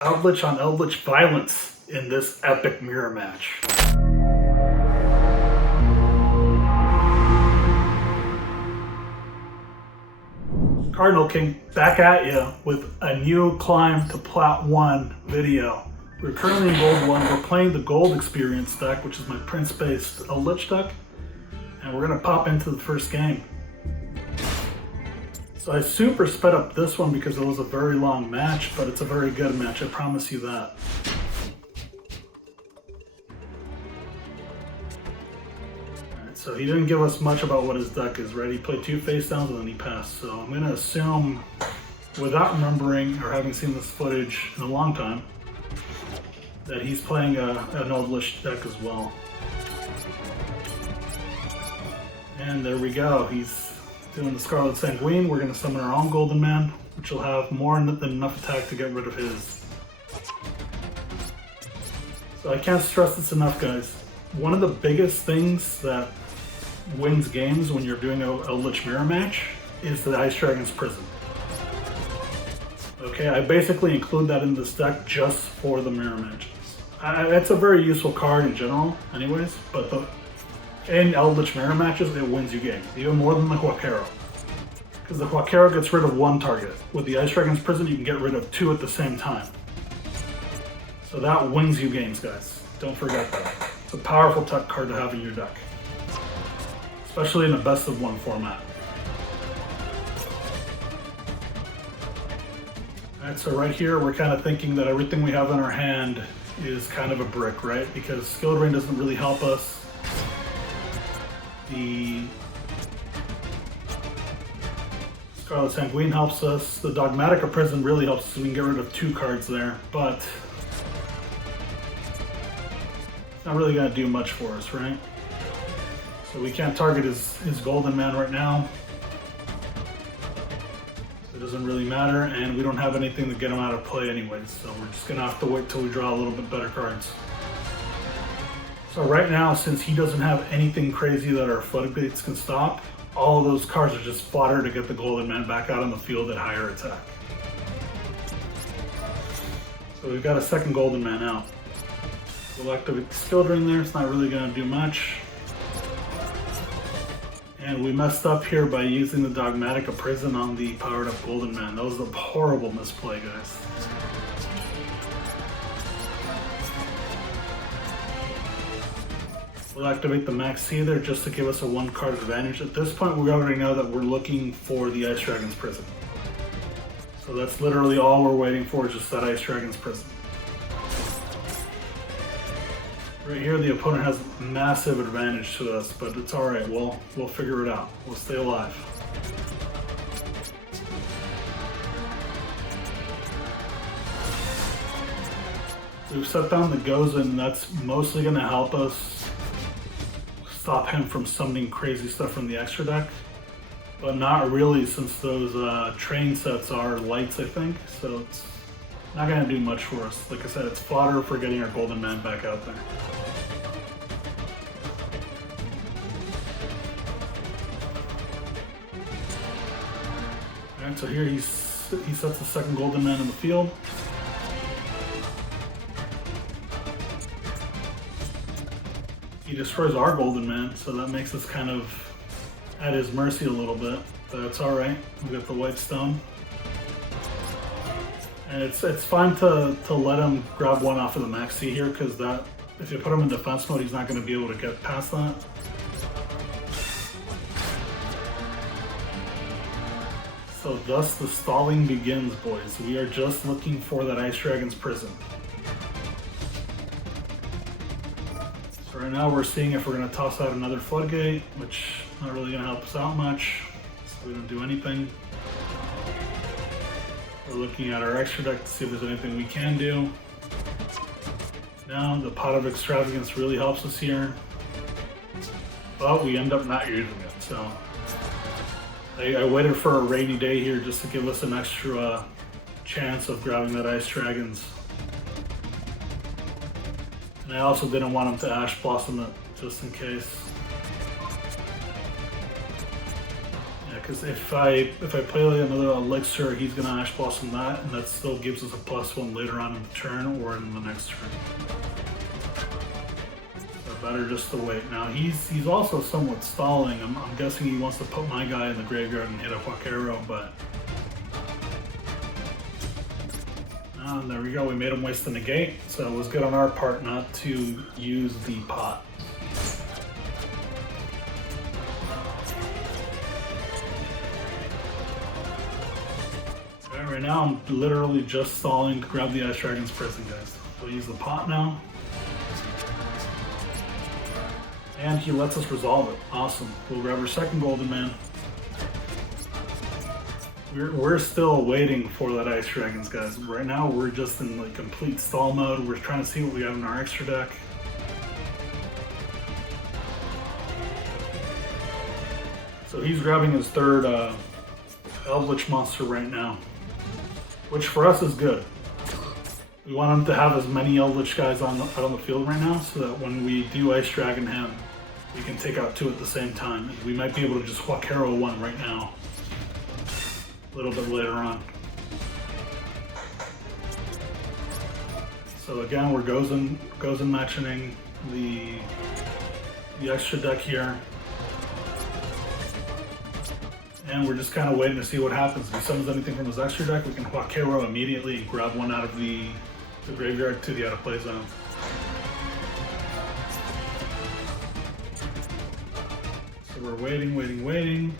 Eldlich on Eldlich violence in this epic mirror match. Cardinal King back at you with a new climb to Plat 1 video. We're currently in Gold 1. We're playing the Gold Experience deck, which is my Prince-based Eldlich deck. And we're going to pop into the first game. So I super sped up this one because it was a very long match, but it's a very good match, I promise you that. Alright, so he didn't give us much about what his deck is, right? He played 2 face downs and then he passed. So I'm going to assume, without remembering or having seen this footage in a long time, that he's playing an Eldlich deck as well. And there we go, he's doing the Scarlet Sanguine. We're going to summon our own Golden Man, which will have more than enough attack to get rid of his. So I can't stress this enough, guys. One of the biggest things that wins games when you're doing a Eldlich mirror match is the Ice Dragon's Prison. Okay, I basically include that in this deck just for the mirror matches. It's a very useful card in general anyways, but in Eldlich mirror matches, it wins you games, even more than the Huaquero. Because the Huaquero gets rid of one target. With the Ice Dragon's Prison, you can get rid of 2 at the same time. So that wins you games, guys. Don't forget that. It's a powerful tech card to have in your deck. Especially in a best of 1 format. Alright, so right here, we're kind of thinking that everything we have in our hand is kind of a brick, right? Because Skilled Rain doesn't really help us. The Scarlet Sanguine helps us. The Dogmatic of Prison really helps us. We can get rid of 2 cards there, but it's not really going to do much for us, right? So we can't target his Golden Man right now. So it doesn't really matter, and we don't have anything to get him out of play anyways, so we're just going to have to wait till we draw a little bit better cards. So right now, since he doesn't have anything crazy that our floodgates can stop, all of those cards are just fodder to get the Golden Man back out on the field at higher attack. So we've got a second Golden Man out. We'll activate the Skilled Ring there, it's not really going to do much. And we messed up here by using the Dogmatic of Prison on the powered up Golden Man. That was a horrible misplay, guys. We'll activate the Max Seether just to give us a 1 card advantage. At this point, we already know that we're looking for the Ice Dragon's Prison. So that's literally all we're waiting for, just that Ice Dragon's Prison. Right here, the opponent has massive advantage to us, but it's alright, we'll figure it out. We'll stay alive. We've set down the Goza, and that's mostly going to help us stop him from summoning crazy stuff from the extra deck, but not really since those train sets are lights, I think, so it's not going to do much for us. Like I said, it's fodder for getting our Golden Man back out there. Alright, so here he sets the second Golden Man in the field. He destroys our Golden Man, so that makes us kind of at his mercy a little bit, but it's alright. We got the White Stone. And it's fine to let him grab 1 off of the Maxi here, because that, if you put him in defense mode, he's not going to be able to get past that. So thus the stalling begins, boys. We are just looking for that Ice Dragon's Prison. Right now we're seeing if we're going to toss out another Floodgate, which is not really going to help us out much, so we don't do anything. We're looking at our extra deck to see if there's anything we can do. Now the Pot of Extravagance really helps us here, but we end up not using it, so I waited for a rainy day here just to give us an extra chance of grabbing that Ice Dragons. And I also didn't want him to Ash Blossom it, just in case. Yeah, Because if I play like another elixir, he's gonna Ash Blossom that, and that still gives us a +1 later on in the turn or in the next turn. So better just to wait. Now he's also somewhat stalling. I'm guessing he wants to put my guy in the graveyard and hit a Huaquero, but there we go. We made him waste the negate, so it was good on our part not to use the pot. Right now, I'm literally just stalling to grab the Ice Dragon's Prison, guys. We'll use the pot now. And he lets us resolve it. Awesome. We'll grab our second Golden Man. We're still waiting for that Ice Dragons, guys. Right now, we're just in like complete stall mode. We're trying to see what we have in our extra deck. So he's grabbing his third Eldlich monster right now, which for us is good. We want him to have as many Eldlich guys out on the field right now, so that when we do Ice Dragon him, we can take out 2 at the same time. And we might be able to just Huaquero 1 right now, a little bit later on. So again, we're goes and matching the extra deck here. And we're just kind of waiting to see what happens. If he summons anything from his extra deck, we can Huaquero immediately and grab one out of the graveyard to the out of play zone. So we're waiting,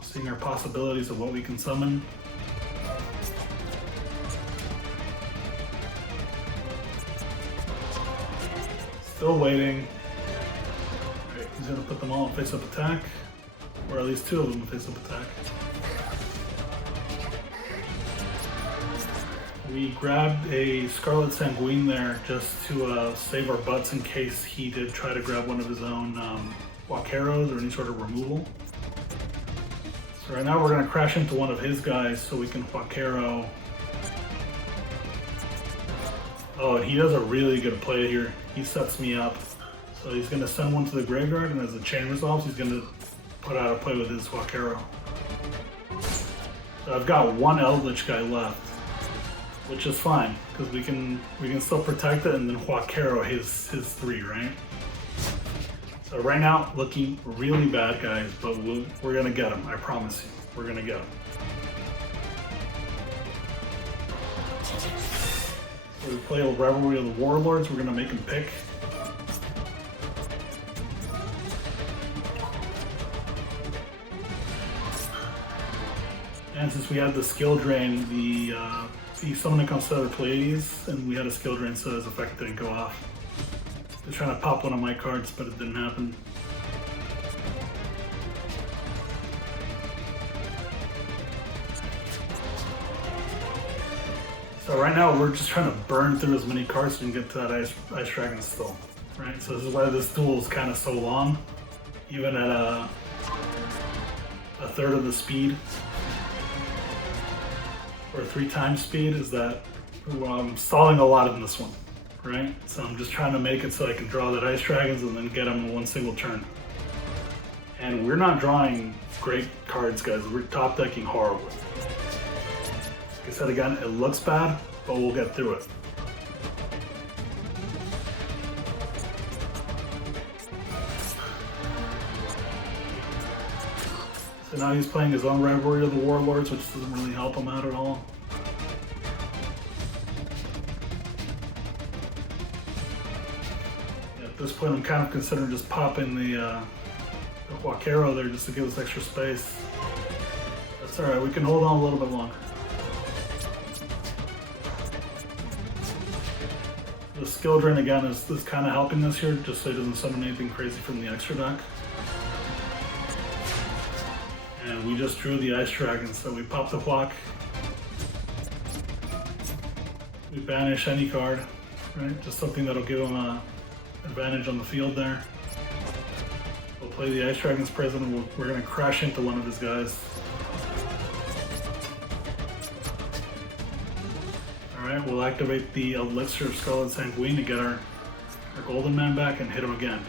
seeing our possibilities of what we can summon. Still waiting. Right, he's gonna put them all in face-up attack. Or at least 2 of them in face-up attack. We grabbed a Scarlet Sanguine there just to save our butts in case he did try to grab one of his own Huaqueros or any sort of removal. So right now we're going to crash into one of his guys so we can Huaquero. Oh, and he does a really good play here. He sets me up. So he's going to send one to the graveyard, and as the chain resolves, he's going to put out a play with his Huaquero. So I've got 1 Eldlich guy left, which is fine because we can still protect it and then Huaquero his 3, right? So right now, looking really bad, guys, but we're gonna get him. I promise you, we're gonna get him. So we play a Rivalry of the Warlords. We're gonna make him pick. And since we had the skill drain, the summoning comes to other Pleiades, and we had a skill drain, so his effect didn't go off. They're trying to pop one of my cards, but it didn't happen. So right now we're just trying to burn through as many cards so we can get to that Ice Dragon still, right? So this is why this duel is kind of so long, even at a third of the speed. Or 3 times speed, is that I'm stalling a lot in this one, right? So I'm just trying to make it so I can draw that Ice Dragons and then get them in one single turn. And we're not drawing great cards, guys. We're top decking horribly. Like I said again, it looks bad, but we'll get through it. So now he's playing his own Rivalry of the Warlords, which doesn't really help him out at all. Yeah, at this point, I'm kind of considering just popping the Huaquero there just to give us extra space. That's alright, we can hold on a little bit longer. The skill drain again is kind of helping us here, just so he doesn't summon anything crazy from the extra deck. And we just drew the Ice Dragon, so we pop the Huac. We banish any card, right? Just something that'll give him an advantage on the field there. We'll play the Ice Dragon's Prison. We're going to crash into one of his guys. Alright, we'll activate the Elixir of Scarlet Sanguine to get our Golden Man back and hit him again.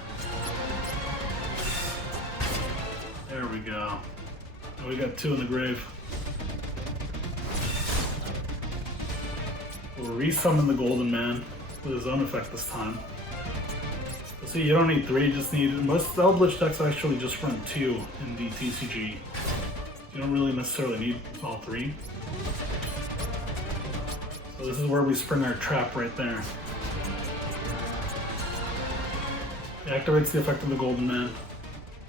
There we go. Now we got 2 in the grave. We'll resummon the Golden Man with his own effect this time. So see, you don't need 3, you just need... Most Eldlich decks actually just run 2 in the TCG. You don't really necessarily need all 3. So this is where we spring our trap right there. It activates the effect of the Golden Man.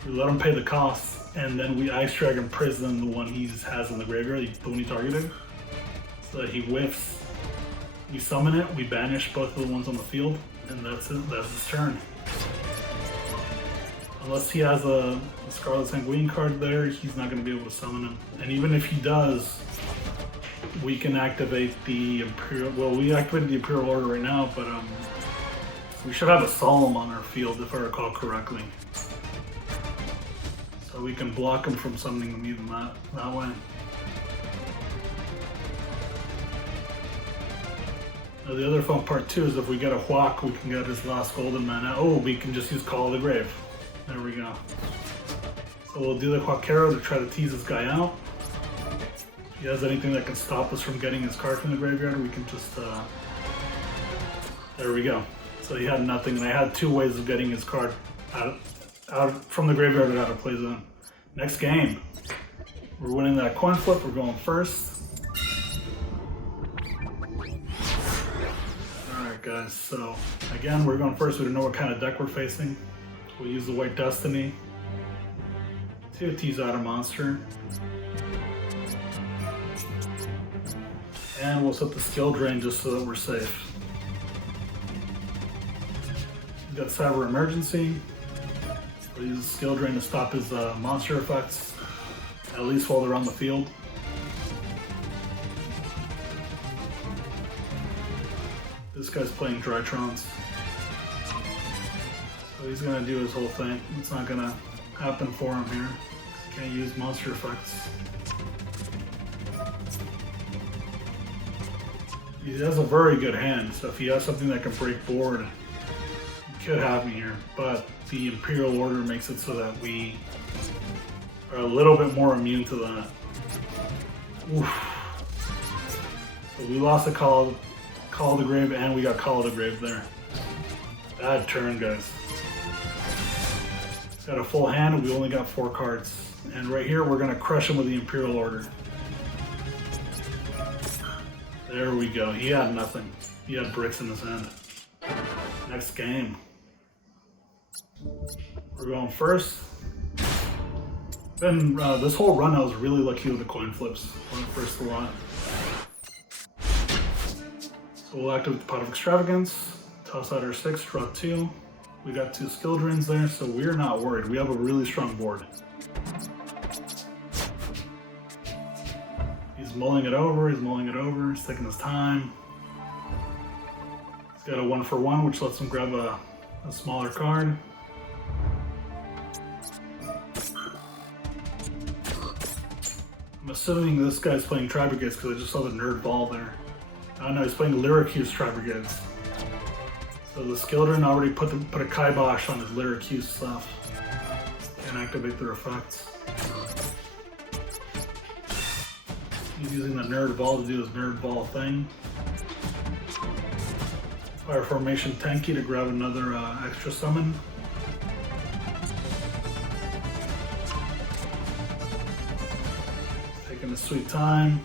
We let him pay the cost, and then we Ice Dragon Prison the one he has in the graveyard, the one he targeted. So that he whiffs. We summon it, we banish both of the ones on the field, and that's it, that's his turn. Unless he has a Scarlet Sanguine card there, he's not going to be able to summon him. And even if he does, we can activate the Imperial... Well, we activated the Imperial Order right now, but we should have a Solemn on our field, if I recall correctly. So we can block him from summoning him even that way. Now the other fun part too is if we get a Hwak, we can get his last Golden Man. Oh, we can just use Call of the Grave. There we go. So we'll do the Hwakero to try to tease this guy out. If he has anything that can stop us from getting his card from the graveyard, we can just... There we go. So he had nothing, and I had 2 ways of getting his card out from the graveyard and out of play zone. Next game. We're winning that coin flip, we're going first. Alright guys, so again, we're going first. We don't know what kind of deck we're facing. We'll use the White Destiny to tease out a monster. And we'll set the skill drain just so that we're safe. We've got Cyber Emergency. We'll use the skill drain to stop his monster effects, at least while they're on the field. This guy's playing Drytrons. So he's gonna do his whole thing. It's not gonna happen for him here. He can't use monster effects. He has a very good hand, so if he has something that can break board, he could have me here. But the Imperial Order makes it so that we are a little bit more immune to that. Oof. So we lost the Call of the Grave, and we got Call of the Grave there. Bad turn, guys. He's got a full hand, and we only got 4 cards. And right here, we're gonna crush him with the Imperial Order. There we go. He had nothing. He had bricks in his hand. Next game. We're going first. This whole run, I was really lucky with the coin flips. Went first a lot. So we'll activate the Pot of Extravagance, toss out our 6, draw 2. We got 2 skill drains there, so we're not worried. We have a really strong board. He's mulling it over, he's taking his time. He's got a 1-for-1, which lets him grab a smaller card. I'm assuming this guy's playing Tri-Brigades because I just saw the Nerd Ball there. Oh no, he's playing Lyricuse Tri-Brigades. So the skill drain already put a kibosh on his Lyricuse stuff. Can't activate their effects. He's using the Nerd Ball to do his Nerd Ball thing. Fire Formation Tenki to grab another extra summon. Taking his sweet time.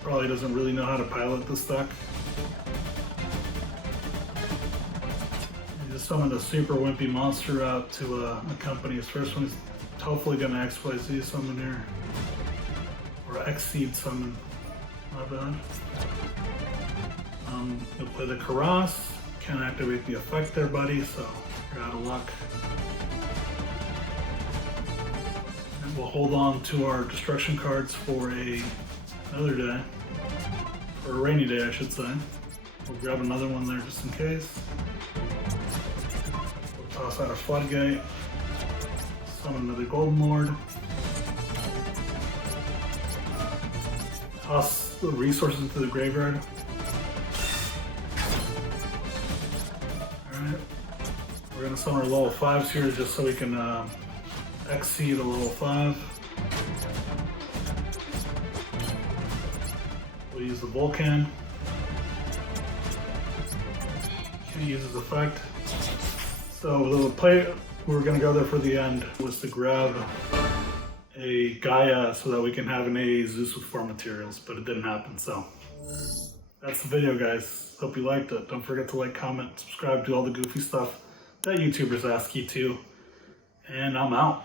Probably doesn't really know how to pilot this deck. He just summoned a super wimpy monster out to accompany his first one. He's hopefully going to XYZ summon here. Or Exceed summon. My bad. He'll play the Karas. Can't activate the effect there, buddy, so you're out of luck. And we'll hold on to our destruction cards for another day. For a rainy day, I should say. We'll grab another one there just in case. We'll toss out a Floodgate. Summon another Golden Lord. Toss the resources into the graveyard. Alright. We're going to summon our level 5s here just so we can exceed a level 5. we use the Vulcan. Can't use his effect. So the play we were gonna go there for the end was to grab a Gaia so that we can have an AA Zeus with 4 materials, but it didn't happen, so. That's the video, guys. Hope you liked it. Don't forget to like, comment, subscribe, do all the goofy stuff that YouTubers ask you to. And I'm out.